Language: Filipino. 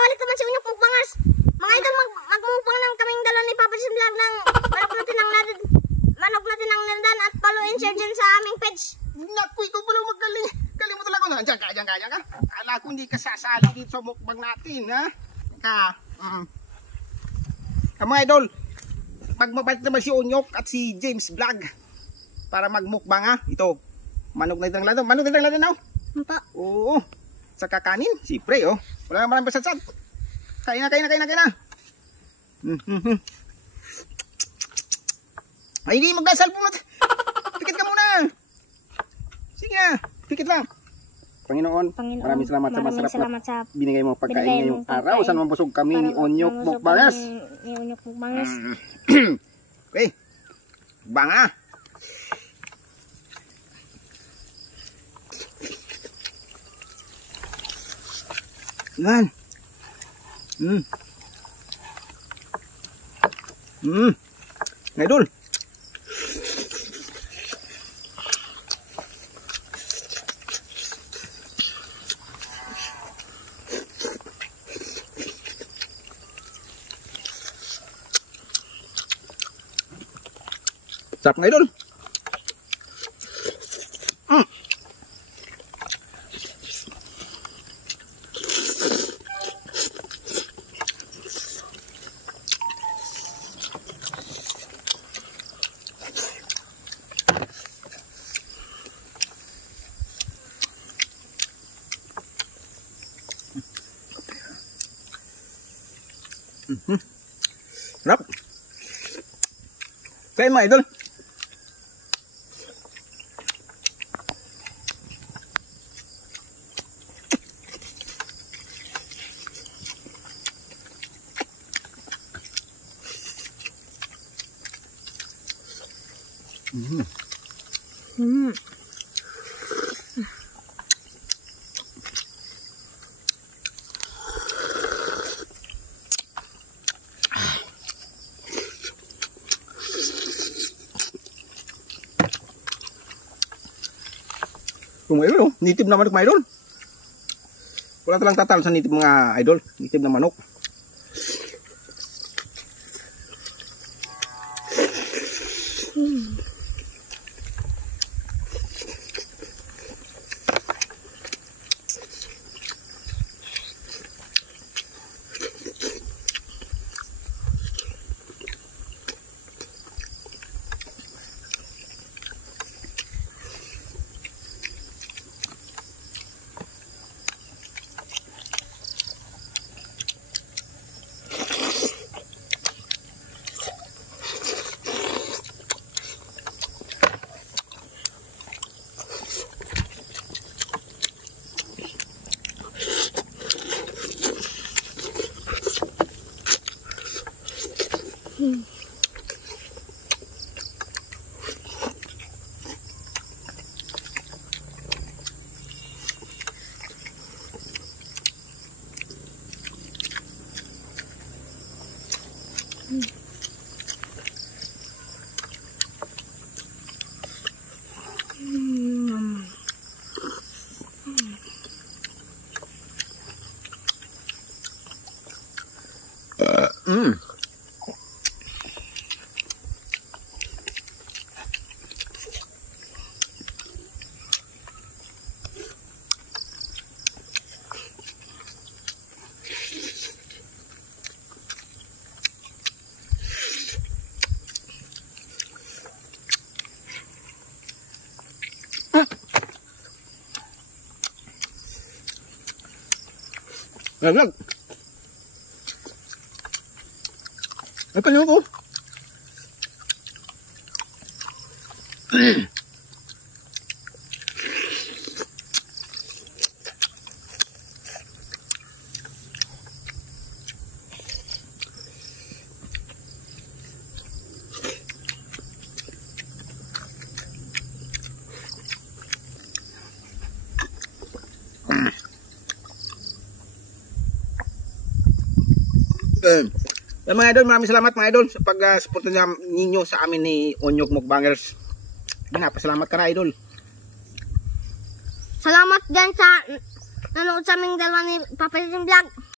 balik naman si Unyok Mukbangers. Mga idol, magmukbang ng kaming dalawa ni Papa Jim Vlog ng manok natin ang nandan at follow and share dyan sa aming page. Naku, ikaw pala magaling. Galing mo talaga. Diyan ka. Kala ko hindi ka sasali dito sa mukbang natin, ha? Mga idol, magmabalik naman si Unyok at si James Vlog para magmukbang, ha? Ito, manok na itang lado. Manok na itang lado na, Oo. Sa kakanin, sipre, oh. Wala naman ang basadsad. Kain na. Ay, hindi, magdasal po. Pikit ka muna. Sige na, pikit lang. Panginoon, maraming salamat sa masarap na binigay mo pagkain ngayong araw. Saan mabusog kami ni Unyok Mukbangers. Okay, banga. Yan. Idol. Sarap ng idol. Sarap. Kaya mga idol. Mga idol, nitib na manok mga idol. Wala talang tatal sa nitib mga idol. Nitib na manok. Vlog. Ay, kanyo ko. Mga idol, maraming salamat mga idol sa pag-suporta ninyo sa amin ni Unyok Mukbangers. Pasalamat ka na idol. Salamat dyan sa nanood sa aming dalawa ni Papa Jim Vlog.